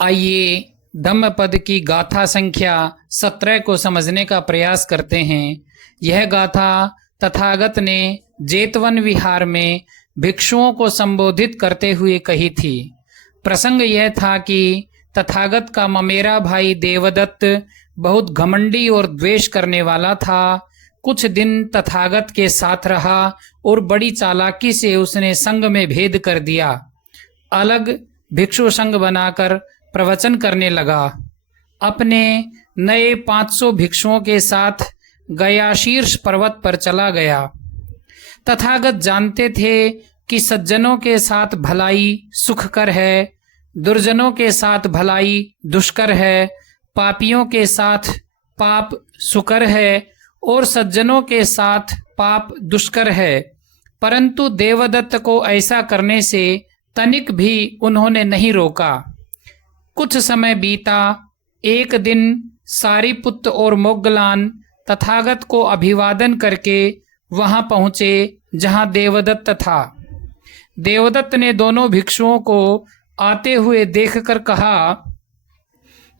आइए धम्मपद की गाथा संख्या 17 को समझने का प्रयास करते हैं। यह गाथा तथागत ने जेतवन विहार में भिक्षुओं को संबोधित करते हुए कही थी। प्रसंग यह था कि तथागत का ममेरा भाई देवदत्त बहुत घमंडी और द्वेष करने वाला था। कुछ दिन तथागत के साथ रहा और बड़ी चालाकी से उसने संघ में भेद कर दिया। अलग भिक्षु संघ बनाकर प्रवचन करने लगा। अपने नए 500 भिक्षुओं के साथ गया शीर्ष पर्वत पर चला गया। तथागत जानते थे कि सज्जनों के साथ भलाई सुखकर है, दुर्जनों के साथ भलाई दुष्कर है, पापियों के साथ पाप सुकर है और सज्जनों के साथ पाप दुष्कर है। परंतु देवदत्त को ऐसा करने से तनिक भी उन्होंने नहीं रोका। कुछ समय बीता। एक दिन सारीपुत्त और मोग्गलान तथागत को अभिवादन करके वहां पहुंचे जहां देवदत्त था। देवदत्त ने दोनों भिक्षुओं को आते हुए देखकर कहा,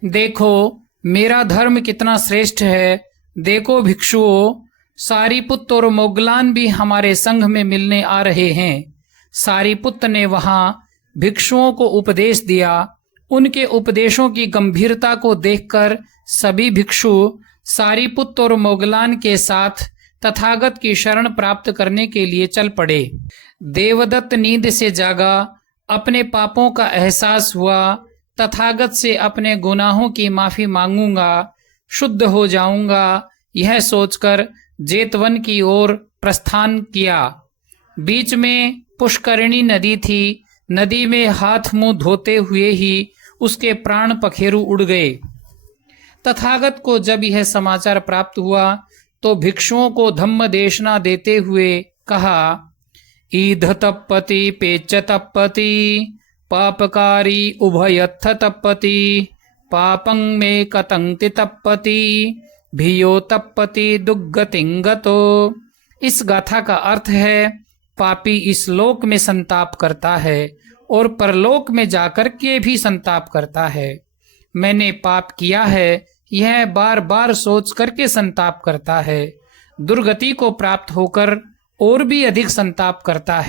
देखो मेरा धर्म कितना श्रेष्ठ है। देखो भिक्षुओं, सारीपुत्त और मोग्गलान भी हमारे संघ में मिलने आ रहे हैं। सारीपुत्त ने वहां भिक्षुओं को उपदेश दिया। उनके उपदेशों की गंभीरता को देखकर सभी भिक्षु सारीपुत्त और मोग्गलान के साथ तथागत की शरण प्राप्त करने के लिए चल पड़े। देवदत्त नींद से जागा। अपने पापों का एहसास हुआ। तथागत से अपने गुनाहों की माफी मांगूंगा, शुद्ध हो जाऊंगा, यह सोचकर जेतवन की ओर प्रस्थान किया। बीच में पुष्करिणी नदी थी। नदी में हाथ मुंह धोते हुए ही उसके प्राण पखेरु उड़ गए। तथागत को जब यह समाचार प्राप्त हुआ तो भिक्षुओं को धम्म देशना देते हुए कहा, ईध तप्पति पेच तप्पति पापकारी उभयत्थ तप्पति पापं मे कतंति तप्पति भियो तप्पति दुग्गतिंगतो। इस गाथा का अर्थ है, पापी इस लोक में संताप करता है और परलोक में जाकर के भी संताप करता है। मैंने पाप किया है, यह बार बार सोच करके संताप करता है। दुर्गति को प्राप्त होकर और भी अधिक संताप करता है।